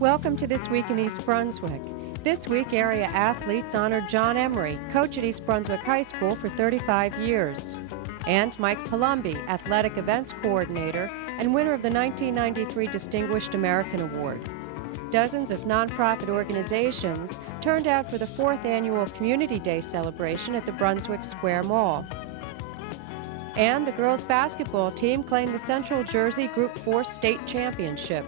Welcome to This Week in East Brunswick. This week, area athletes honored John Emery, coach at East Brunswick High School for 35 years, and Mike Palumbi, athletic events coordinator and winner of the 1993 Distinguished American Award. Dozens of nonprofit organizations turned out for the 4th annual Community Day celebration at the Brunswick Square Mall. And the girls' basketball team claimed the Central Jersey Group 4 State Championship.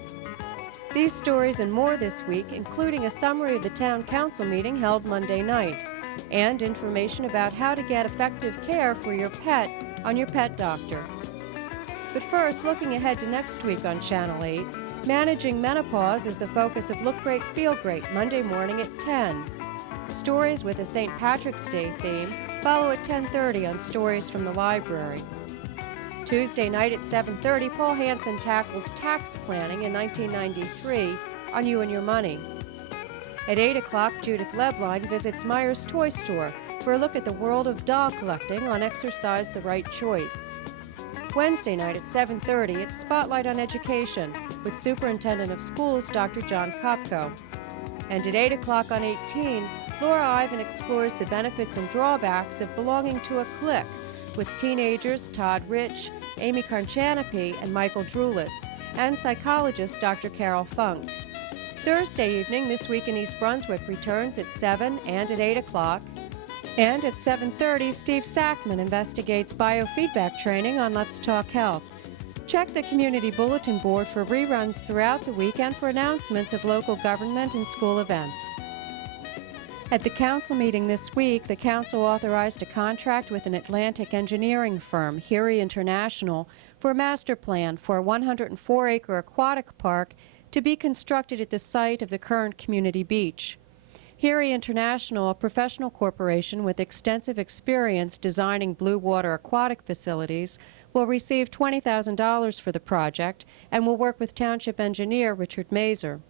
These stories and more this week, including a summary of the town council meeting held Monday night, and information about how to get effective care for your pet on your pet doctor. But first, looking ahead to next week on Channel 8, Managing Menopause is the focus of Look Great, Feel Great, Monday morning at 10. Stories with a St. Patrick's Day theme follow at 10:30 on Stories from the Library. Tuesday night at 7:30, Paul Hansen tackles tax planning in 1993 on You and Your Money. At 8 o'clock, Judith Lebline visits Meyer's Toy Store for a look at the world of doll collecting on Exercise the Right Choice. Wednesday night at 7:30, it's Spotlight on Education with Superintendent of Schools Dr. John Kopko. And at 8 o'clock on 18, Laura Ivan explores the benefits and drawbacks of belonging to a clique with teenagers Todd Rich, Amy Karchanapi, and Michael Drulis, and psychologist Dr. Carol Funk. Thursday evening, This Week in East Brunswick returns at 7 and at 8 o'clock. And at 7:30, Steve Sackman investigates biofeedback training on Let's Talk Health. Check the community bulletin board for reruns throughout the week and for announcements of local government and school events. At the council meeting this week, the council authorized a contract with an Atlantic engineering firm, Heary International, for a master plan for a 104-acre aquatic park to be constructed at the site of the current community beach. Heary International, a professional corporation with extensive experience designing blue water aquatic facilities, will receive $20,000 for the project and will work with township engineer Richard Mazer.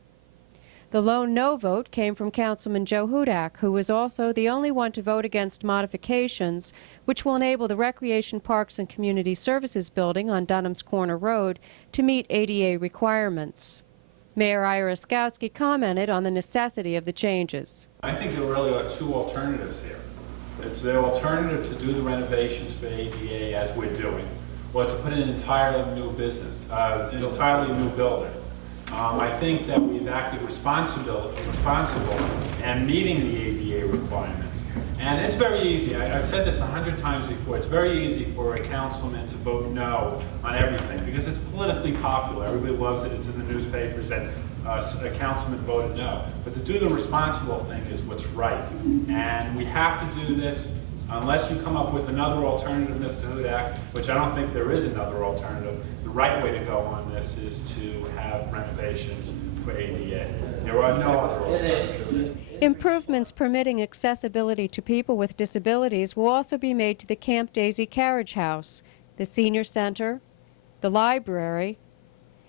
The lone no vote came from Councilman Joe Hudak, who was also the only one to vote against modifications which will enable the Recreation Parks and Community Services building on Dunham's Corner Road to meet ADA requirements. Mayor Ira Skowski commented on the necessity of the changes. I think there really are two alternatives here. It's the alternative to do the renovations for ADA as we're doing, or to put in an entirely new business, an entirely new building. I think that we've acted responsible and meeting the ADA requirements. And it's very easy. I've said this 100 times before. It's very easy for a councilman to vote no on everything because it's politically popular. Everybody loves it. It's in the newspapers that a councilman voted no. But to do the responsible thing is what's right. And we have to do this unless you come up with another alternative, Mr. Hudak, which I don't think there is another alternative. The right way to go on this is to have renovations for ADA. There are no other alternatives. Improvements permitting accessibility to people with disabilities will also be made to the Camp Daisy Carriage House, the Senior Center, the library,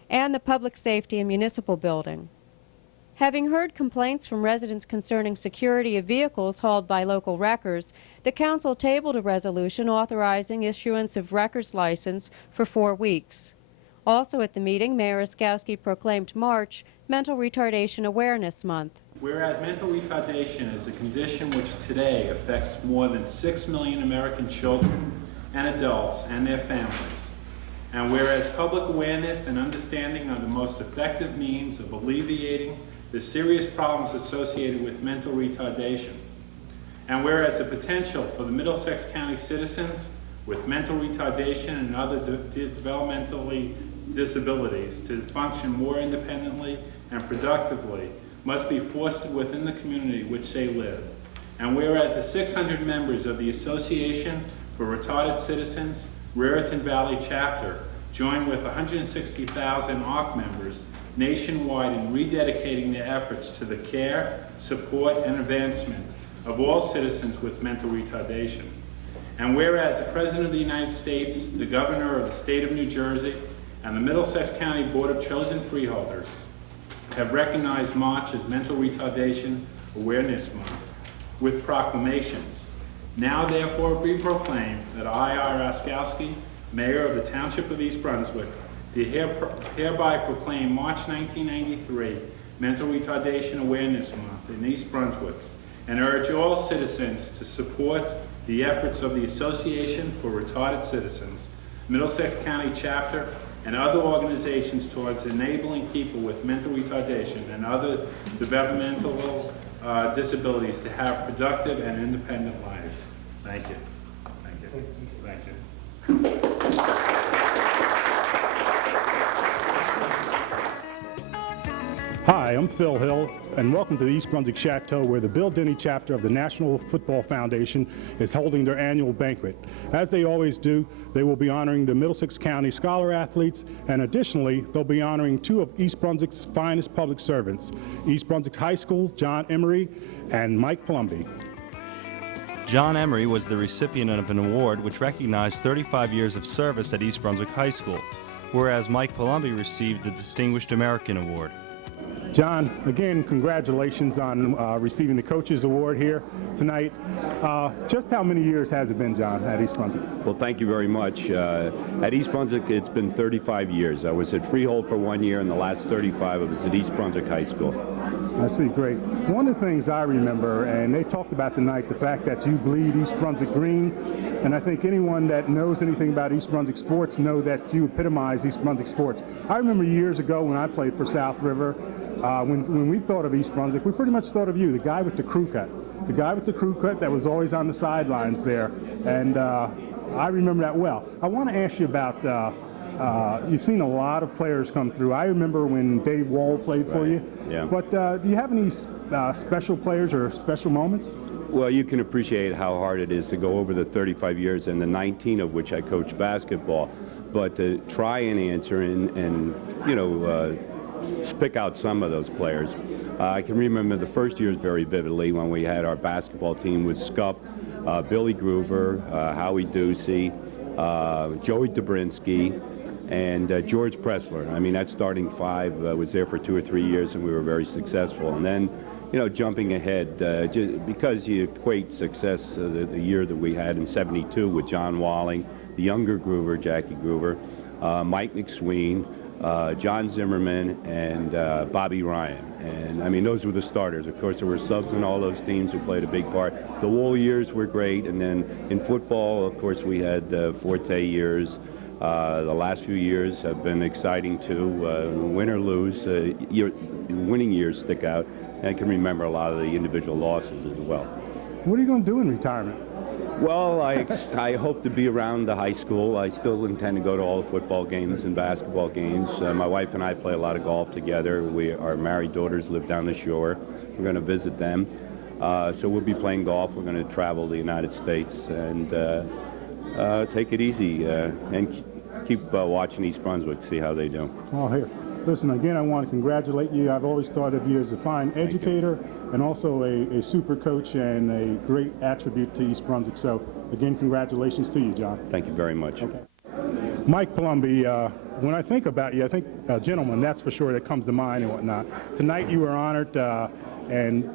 and the Public Safety and Municipal Building. Having heard complaints from residents concerning security of vehicles hauled by local wreckers, the council tabled a resolution authorizing issuance of wrecker's license for 4 weeks. Also at the meeting, Mayor Oskowski proclaimed March Mental Retardation Awareness Month. Whereas mental retardation is a condition which today affects more than 6 million American children and adults and their families, and whereas public awareness and understanding are the most effective means of alleviating the serious problems associated with mental retardation, and whereas the potential for the Middlesex County citizens with mental retardation and other developmentally disabilities to function more independently and productively must be fostered within the community which they live, and whereas the 600 members of the Association for Retarded Citizens Raritan Valley Chapter join with 160,000 ARC members nationwide in rededicating their efforts to the care, support, and advancement of all citizens with mental retardation. And whereas the President of the United States, the Governor of the State of New Jersey, and the Middlesex County Board of Chosen Freeholders have recognized March as Mental Retardation Awareness Month with proclamations. Now therefore be proclaimed that I, Ira Oskowski, Mayor of the Township of East Brunswick, do hereby proclaim March 1993 Mental Retardation Awareness Month in East Brunswick, and urge all citizens to support the efforts of the Association for Retarded Citizens, Middlesex County Chapter, and other organizations towards enabling people with mental retardation and other developmental disabilities to have productive and independent lives. Thank you. Thank you. Thank you. Hi, I'm Phil Hill, and welcome to the East Brunswick Chateau, where the Bill Denny chapter of the National Football Foundation is holding their annual banquet. As they always do, they will be honoring the Middlesex County Scholar Athletes, and additionally, they'll be honoring two of East Brunswick's finest public servants, East Brunswick High School, John Emery, and Mike Plumby. John Emery was the recipient of an award which recognized 35 years of service at East Brunswick High School, whereas Mike Plumby received the Distinguished American Award. John, again, congratulations on receiving the Coaches Award here tonight. Just how many years has it been, John, at East Brunswick? Well, thank you very much. At East Brunswick, it's been 35 years. I was at Freehold for 1 year, and the last 35 I was at East Brunswick High School. I see, great. One of the things I remember, and they talked about tonight, the fact that you bleed East Brunswick green, and I think anyone that knows anything about East Brunswick sports know that you epitomize East Brunswick sports. I remember years ago when I played for South River, when we thought of East Brunswick, we pretty much thought of you, the guy with the crew cut. The guy with the crew cut that was always on the sidelines there, and I remember that well. I want to ask you about, you've seen a lot of players come through. I remember when Dave Wall played for you, yeah. But do you have any special players or special moments? Well, you can appreciate how hard it is to go over the 35 years and the 19 of which I coached basketball, but to try and answer and you know, pick out some of those players. I can remember the first years very vividly when we had our basketball team with Scup, Billy Groover, Howie Ducey, Joey Dobrinsky, and George Pressler. I mean, that starting five was there for 2 or 3 years, and we were very successful. And then, you know, jumping ahead, because you equate success the year that we had in '72 with John Walling, the younger Groover, Jackie Groover, Mike McSween, John Zimmerman, and Bobby Ryan. And I mean, those were the starters. Of course, there were subs in all those teams who played a big part. The Wool years were great, and then in football, of course, we had Forte years. The last few years have been exciting too. Win or lose, winning years stick out. And I can remember a lot of the individual losses as well. What are you going to do in retirement? Well, I hope to be around the high school. I still intend to go to all the football games and basketball games. My wife and I play a lot of golf together. Our married daughters live down the shore. We're going to visit them. So we'll be playing golf. We're going to travel the United States and take it easy and keep watching East Brunswick, see how they do. Oh, here. Listen, again, I want to congratulate you. I've always thought of you as a fine educator and also a super coach and a great attribute to East Brunswick. So, again, congratulations to you, John. Thank you very much. Okay. Mike Plumby, when I think about you, I think gentleman, that's for sure, that comes to mind and whatnot. Tonight you were honored and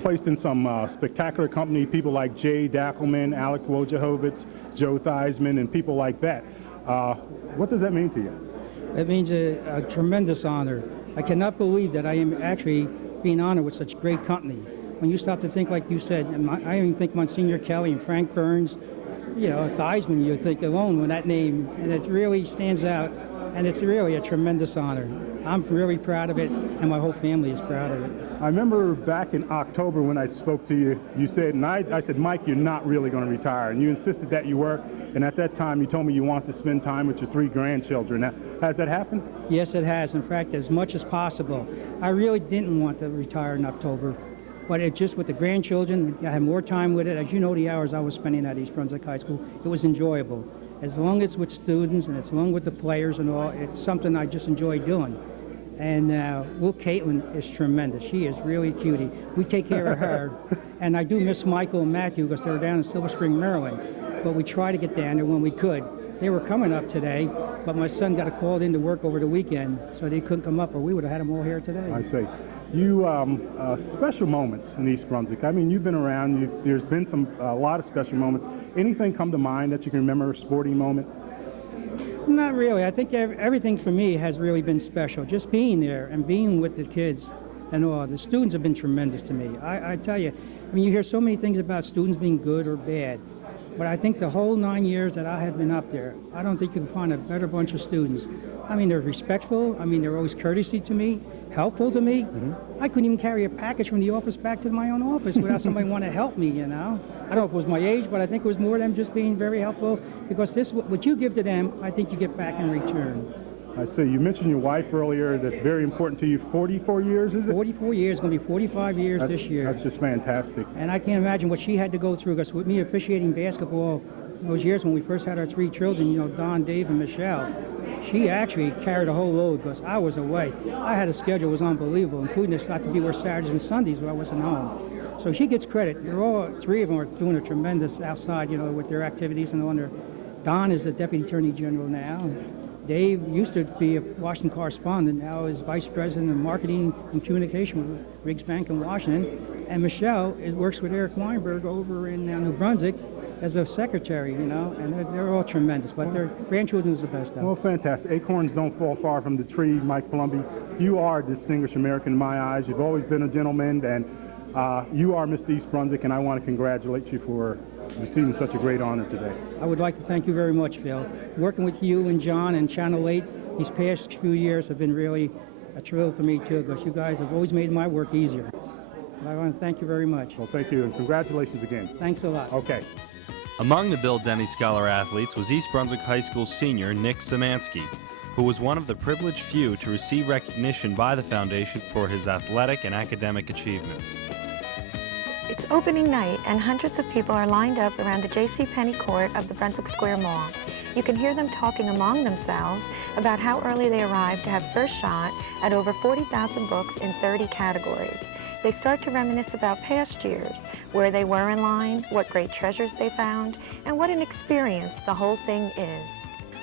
placed in some spectacular company, people like Jay Dackelman, Alec Wojciechowicz, Joe Theismann, and people like that. What does that mean to you? It means a tremendous honor. I cannot believe that I am actually being honored with such great company. When you stop to think, like you said, I even think Monsignor Kelly and Frank Burns, you know, Theismann, you think alone with that name, and it really stands out, and it's really a tremendous honor. I'm really proud of it, and my whole family is proud of it. I remember back in October when I spoke to you, you said, and I said, Mike, you're not really going to retire, and you insisted that you were, and at that time you told me you want to spend time with your 3 grandchildren. Now, has that happened? Yes, it has. In fact, as much as possible. I really didn't want to retire in October, but it just with the grandchildren, I had more time with it. As you know, the hours I was spending at East Brunswick High School, it was enjoyable. As long as it's with students and as long with the players and all, it's something I just enjoy doing. And Will Caitlin is tremendous. She is really a cutie. We take care of her. And I do miss Michael and Matthew because they're down in Silver Spring, Maryland. But we try to get down there when we could. They were coming up today, but my son got called in to work over the weekend, so they couldn't come up, or we would have had them all here today. I see. You, special moments in East Brunswick. I mean, you've been around. There's been a lot of special moments. Anything come to mind that you can remember, a sporting moment? Not really. I think everything for me has really been special. Just being there and being with the kids and all. The students have been tremendous to me. I tell you, I mean, you hear so many things about students being good or bad, but I think the whole 9 years that I have been up there, I don't think you can find a better bunch of students. I mean, they're respectful. I mean, they're always courtesy to me, helpful to me. I couldn't even carry a package from the office back to my own office without somebody wanting to help me, you know. I don't know if it was my age, but I think it was more them just being very helpful, because this, what you give to them, I think you get back in return. I see. You mentioned your wife earlier. That's very important to you. 44 years, is it? 44 years, going to be 45 years this year. That's just fantastic. And I can't imagine what she had to go through, because with me officiating basketball those years when we first had our 3 children, you know, Don, Dave, and Michelle, she actually carried a whole load because I was away. I had a schedule that was unbelievable, including this not to be where Saturdays and Sundays where I wasn't home. So she gets credit. They're all 3 of them are doing a tremendous outside, you know, with their activities and on. Don is the Deputy Attorney General now. Dave used to be a Washington correspondent, now is Vice President of Marketing and Communication with Riggs Bank in Washington. And Michelle works with Eric Weinberg over in New Brunswick as a secretary, you know, and they're all tremendous, but their grandchildren is the best of. Well, fantastic. Acorns don't fall far from the tree, Mike Palumbi. You are a distinguished American in my eyes. You've always been a gentleman, and you are Mr. East Brunswick, and I want to congratulate you for receiving such a great honor today. I would like to thank you very much, Phil. Working with you and John and Channel 8 these past few years have been really a thrill for me, too, because you guys have always made my work easier. And I want to thank you very much. Well, thank you, and congratulations again. Thanks a lot. Okay. Among the Bill Denny Scholar athletes was East Brunswick High School senior Nick Szymanski, who was one of the privileged few to receive recognition by the foundation for his athletic and academic achievements. It's opening night, and hundreds of people are lined up around the JCPenney court of the Brunswick Square Mall. You can hear them talking among themselves about how early they arrived to have first shot at over 40,000 books in 30 categories. They start to reminisce about past years, where they were in line, what great treasures they found, and what an experience the whole thing is.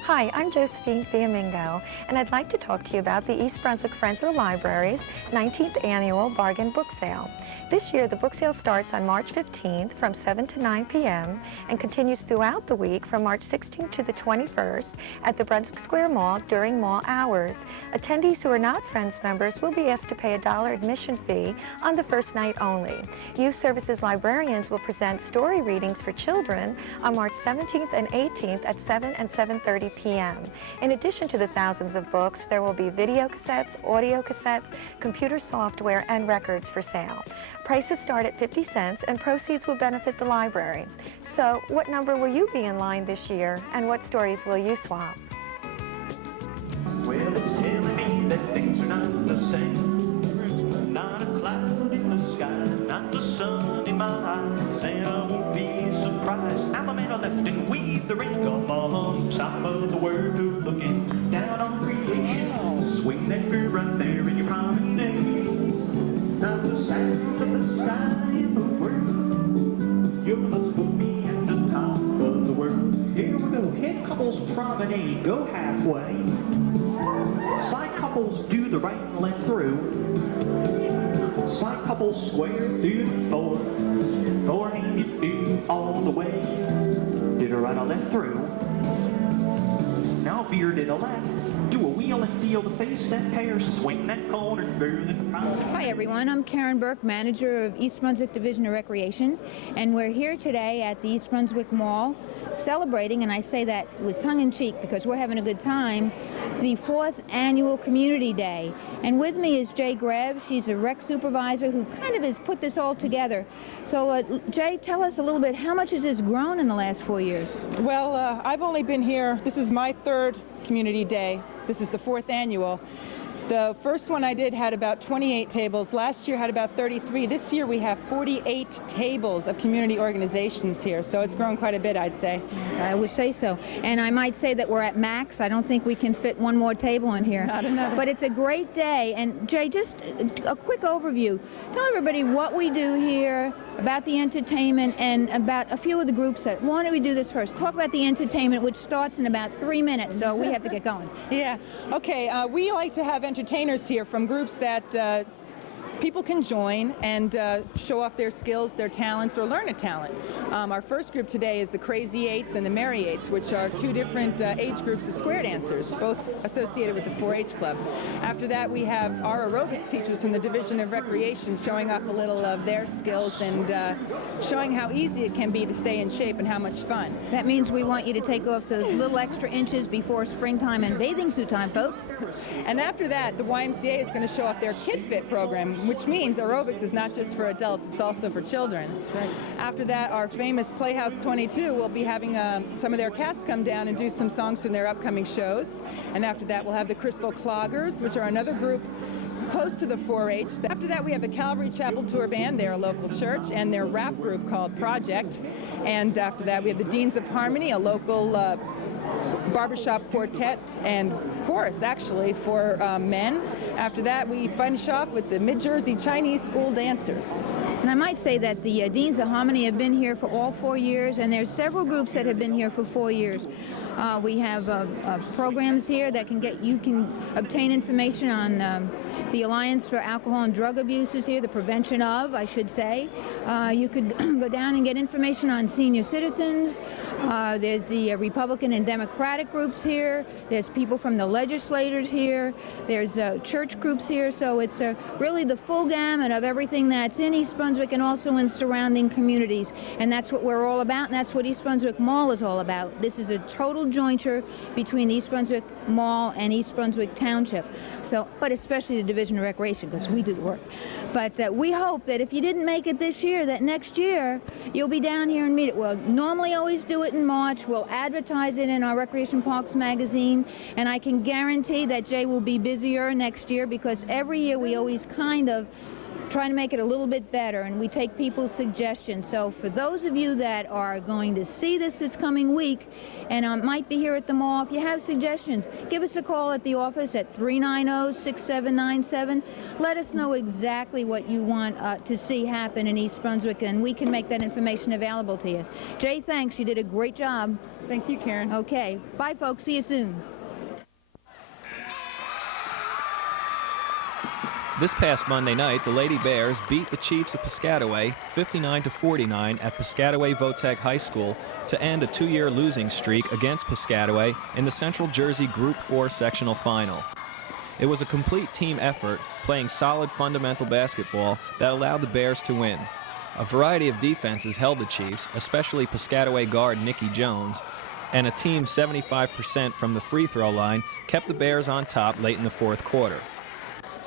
Hi, I'm Josephine Fiamingo, and I'd like to talk to you about the East Brunswick Friends of the Library's 19th Annual Bargain Book Sale. This year, the book sale starts on March 15th from 7 to 9 p.m. and continues throughout the week from March 16th to the 21st at the Brunswick Square Mall during mall hours. Attendees who are not Friends members will be asked to pay a $1 admission fee on the first night only. Youth Services librarians will present story readings for children on March 17th and 18th at 7 and 7:30 p.m. In addition to the thousands of books, there will be video cassettes, audio cassettes, computer software, and records for sale. Prices start at 50 cents and proceeds will benefit the library. So, what number will you be in line this year, and what stories will you swap? Well, it's telling me that things are not the same. Not a cloud in the sky, not the sun in my eyes, and I won't be surprised. I'm a man of left and weave the income on top of the world, looking down on creation. Swing that girl right there in your promised day. Not the sound of the sky in the world. Your love's put me at the top of the world. Here we go, head couples promenade, go halfway. Side couples do the right and left through. Side couples square through the four. Four-handed do all the way. Did a right or left through. Now veer to the left. Do a wheel and feel the face that pair. Swing that corner further than right. Hi everyone, I'm Karen Burke, manager of East Brunswick Division of Recreation, and we're here today at the East Brunswick Mall celebrating, and I say that with tongue-in-cheek because we're having a good time, the 4th Annual Community Day. And with me is Jay Greb. She's a rec supervisor who kind of has put this all together. So Jay, tell us a little bit, how much has this grown in the last 4 years? Well, I've only been here, this is my 3rd Community Day. This is the 4th annual. The first one I did had about 28 tables. Last year had about 33. This year we have 48 tables of community organizations here, so it's grown quite a bit, I'd say. I would say so. And I might say that we're at max. I don't think we can fit one more table in here. Not another. But it's a great day. And Jay, just a quick overview. Tell everybody what we do here, about the entertainment, and about a few of the groups that, why don't we do this first? Talk about the entertainment, which starts in about 3 minutes, so we have to get going. Yeah, okay, we like to have entertainers here from groups that people can join and show off their skills, their talents, or learn a talent. Our first group today is the Crazy Eights and the Merry Eights, which are two different age groups of square dancers, both associated with the 4-H Club. After that, we have our aerobics teachers from the Division of Recreation showing off a little of their skills and showing how easy it can be to stay in shape and how much fun. That means we want you to take off those little extra inches before springtime and bathing suit time, folks. And after that, the YMCA is going to show off their Kid Fit program, which means aerobics is not just for adults, it's also for children. That's right. After that, our famous Playhouse 22 will be having some of their cast come down and do some songs from their upcoming shows. And after that, we'll have the Crystal Cloggers, which are another group close to the 4-H. After that, we have the Calvary Chapel Tour Band, they're a local church, and their rap group called Project. And after that, we have the Deans of Harmony, a local barbershop quartet and chorus, actually, for men. After that, we finish off with the Mid-Jersey Chinese School Dancers. And I might say that the Deans of Harmony have been here for all 4 years, and there's several groups that have been here for 4 years. We have programs here that you can obtain information on the Alliance for Alcohol and Drug Abuse is here, the prevention of, I should say. You could go down and get information on senior citizens. There's the Republican and Democratic groups here. There's people from the legislators here. There's church groups here. So it's really the full gamut of everything that's in East Brunswick and also in surrounding communities. And that's what we're all about, and that's what East Brunswick Mall is all about. This is a total jointure between East Brunswick Mall and East Brunswick Township. So, but especially the Division of Recreation, because we do the work. But we hope that if you didn't make it this year, that next year you'll be down here and meet it. We'll normally always do it in March. We'll advertise it in our Recreation Parks magazine, and I can guarantee that Jay will be busier next year, because every year we always kind of trying to make it a little bit better, and we take people's suggestions. So for those of you that are going to see this coming week and might be here at the mall, if you have suggestions, give us a call at the office at 390-6797. Let us know exactly what you want to see happen in East Brunswick, and we can make that information available to you. Jay, thanks. You did a great job. Thank you, Karen. Okay. Bye, folks. See you soon. This past Monday night, the Lady Bears beat the Chiefs of Piscataway 59-49 at Piscataway Votech High School to end a 2-year losing streak against Piscataway in the Central Jersey Group 4 sectional final. It was a complete team effort, playing solid fundamental basketball that allowed the Bears to win. A variety of defenses held the Chiefs, especially Piscataway guard Nikki Jones, and a team 75% from the free throw line kept the Bears on top late in the fourth quarter.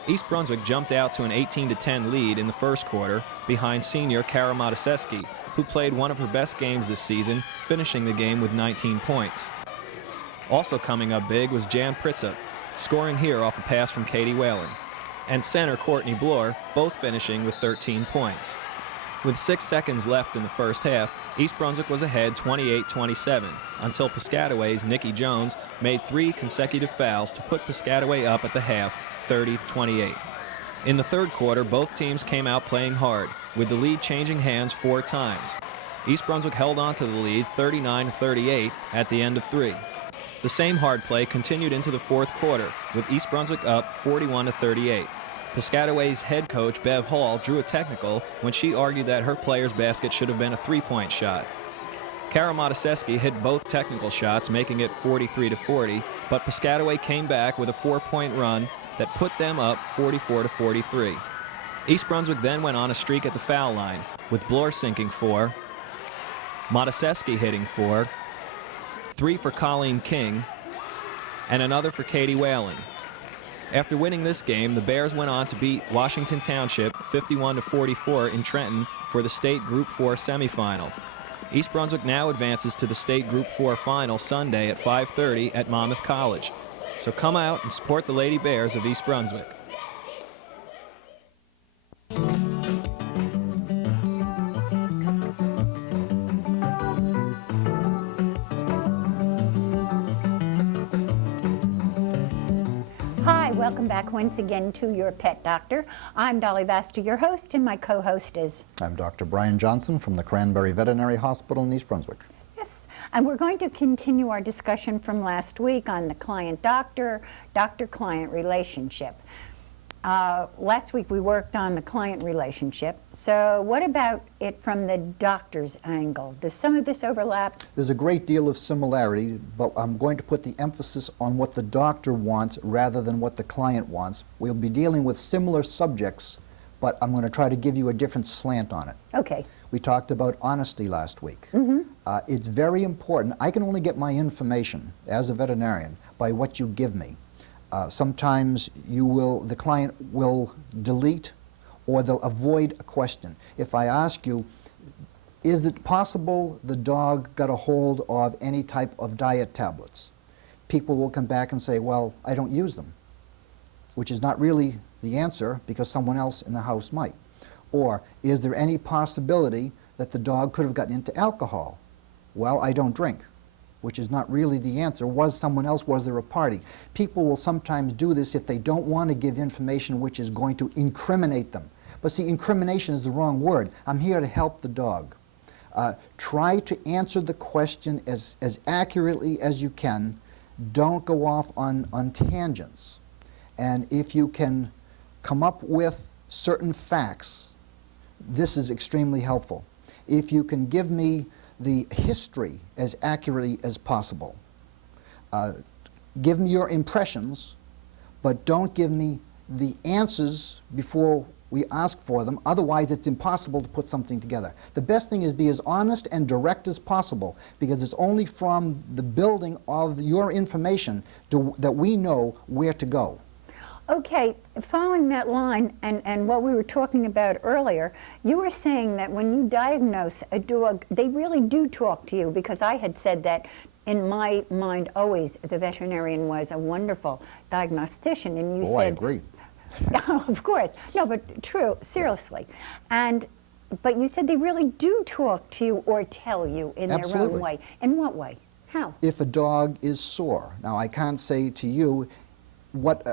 East Brunswick jumped out to an 18-10 lead in the first quarter behind senior Kara Mataseski, who played one of her best games this season, finishing the game with 19 points. Also coming up big was Jan Pritza, scoring here off a pass from Katie Whalen, and center Courtney Bloor, both finishing with 13 points. With 6 seconds left in the first half, East Brunswick was ahead 28-27 until Piscataway's Nikki Jones made 3 consecutive fouls to put Piscataway up at the half 30-28. In the third quarter, both teams came out playing hard, with the lead changing hands 4 times. East Brunswick held on to the lead 39-38 at the end of 3. The same hard play continued into the fourth quarter, with East Brunswick up 41-38. Piscataway's head coach Bev Hall drew a technical when she argued that her player's basket should have been a 3-point shot. Kara Mataseski hit both technical shots, making it 43-40, but Piscataway came back with a 4-point run that put them up 44-43. East Brunswick then went on a streak at the foul line, with Bloor sinking 4, Mataseski hitting 4, 3 for Colleen King, and another for Katie Whalen. After winning this game, the Bears went on to beat Washington Township 51-44 in Trenton for the state Group 4 semifinal. East Brunswick now advances to the state Group 4 final Sunday at 5:30 at Monmouth College. So come out and support the Lady Bears of East Brunswick. Hi, welcome back once again to Your Pet Doctor. I'm Dolly Vaster, your host, and my co-host is... I'm Dr. Brian Johnson from the Cranberry Veterinary Hospital in East Brunswick. Yes, and we're going to continue our discussion from last week on the client-doctor, doctor-client relationship. Last week we worked on the client relationship. So what about it from the doctor's angle? Does some of this overlap? There's a great deal of similarity, but I'm going to put the emphasis on what the doctor wants rather than what the client wants. We'll be dealing with similar subjects, but I'm going to try to give you a different slant on it. Okay. We talked about honesty last week. Mm-hmm. It's very important. I can only get my information as a veterinarian by what you give me. Sometimes the client will delete or they'll avoid a question. If I ask you, is it possible the dog got a hold of any type of diet tablets? People will come back and say, well, I don't use them, which is not really the answer because someone else in the house might. Or, is there any possibility that the dog could have gotten into alcohol? Well, I don't drink, which is not really the answer. Was someone else, was there a party? People will sometimes do this if they don't want to give information which is going to incriminate them. But see, incrimination is the wrong word. I'm here to help the dog. Try to answer the question as accurately as you can. Don't go off on tangents. And if you can come up with certain facts, this is extremely helpful. If you can give me the history as accurately as possible, give me your impressions, but don't give me the answers before we ask for them. Otherwise, it's impossible to put something together. The best thing is be as honest and direct as possible, because it's only from the building of your information that we know where to go. Okay, following that line and what we were talking about earlier, you were saying that when you diagnose a dog, they really do talk to you, because I had said that in my mind always the veterinarian was a wonderful diagnostician, and you said... I agree. Of course. No, but true, seriously. But you said they really do talk to you or tell you in their own way. In what way? How? If a dog is sore. Now, I can't say to you what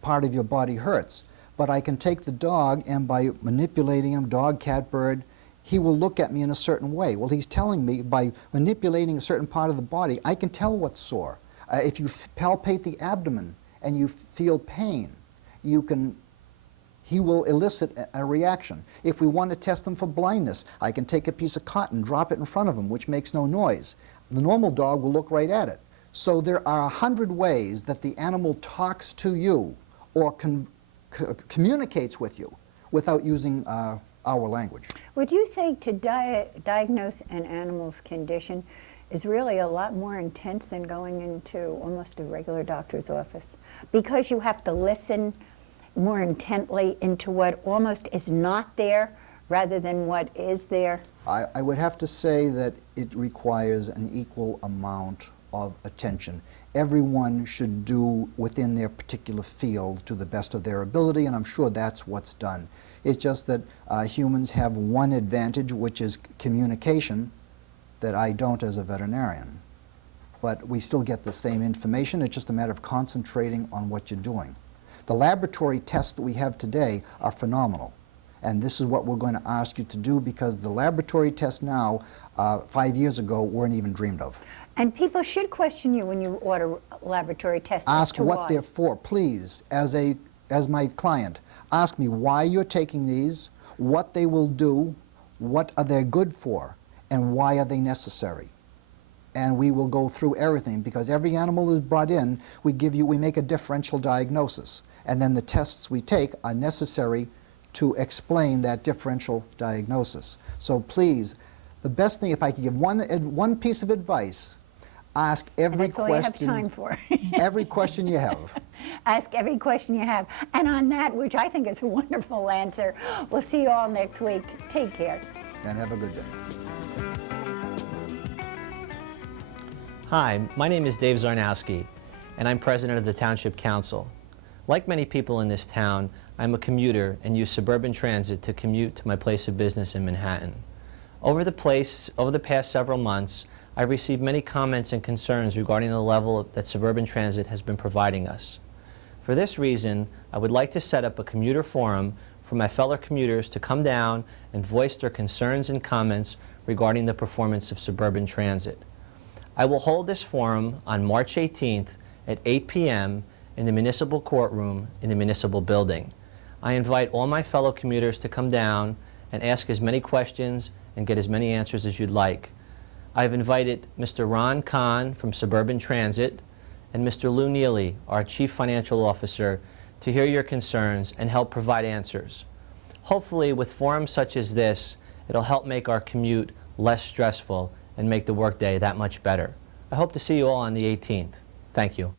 part of your body hurts, but I can take the dog, and by manipulating him, dog, cat, bird, he will look at me in a certain way. Well, he's telling me by manipulating a certain part of the body, I can tell what's sore. If you palpate the abdomen and you feel pain, he will elicit a reaction. If we want to test them for blindness, I can take a piece of cotton, drop it in front of him, which makes no noise. The normal dog will look right at it. So there are 100 ways that the animal talks to you or communicates with you without using our language. Would you say to diagnose an animal's condition is really a lot more intense than going into almost a regular doctor's office? Because you have to listen more intently into what almost is not there rather than what is there? I would have to say that it requires an equal amount of attention. Everyone should do within their particular field to the best of their ability, and I'm sure that's what's done. It's just that humans have one advantage, which is communication, that I don't as a veterinarian. But we still get the same information. It's just a matter of concentrating on what you're doing. The laboratory tests that we have today are phenomenal. And this is what we're going to ask you to do, because the laboratory tests now, 5 years ago, weren't even dreamed of. And people should question you when you order laboratory tests. Ask what they're for, please, as my client. Ask me why you're taking these, what they will do, what are they good for, and why are they necessary. And we will go through everything, because every animal is brought in, we make a differential diagnosis. And then the tests we take are necessary to explain that differential diagnosis. So please, the best thing, if I could give one piece of advice, ask every question. That's all you have time for. Every question you have. Ask every question you have. And on that, which I think is a wonderful answer, we'll see you all next week. Take care. And have a good day. Hi, my name is Dave Zarnowski, and I'm president of the Township Council. Like many people in this town, I'm a commuter and use suburban transit to commute to my place of business in Manhattan. Over the past several months, I've received many comments and concerns regarding the level that suburban transit has been providing us. For this reason, I would like to set up a commuter forum for my fellow commuters to come down and voice their concerns and comments regarding the performance of suburban transit. I will hold this forum on March 18th at 8 p.m. in the municipal courtroom in the municipal building. I invite all my fellow commuters to come down and ask as many questions and get as many answers as you'd like. I've invited Mr. Ron Kahn from Suburban Transit and Mr. Lou Neely, our Chief Financial Officer, to hear your concerns and help provide answers. Hopefully, with forums such as this, it'll help make our commute less stressful and make the workday that much better. I hope to see you all on the 18th. Thank you.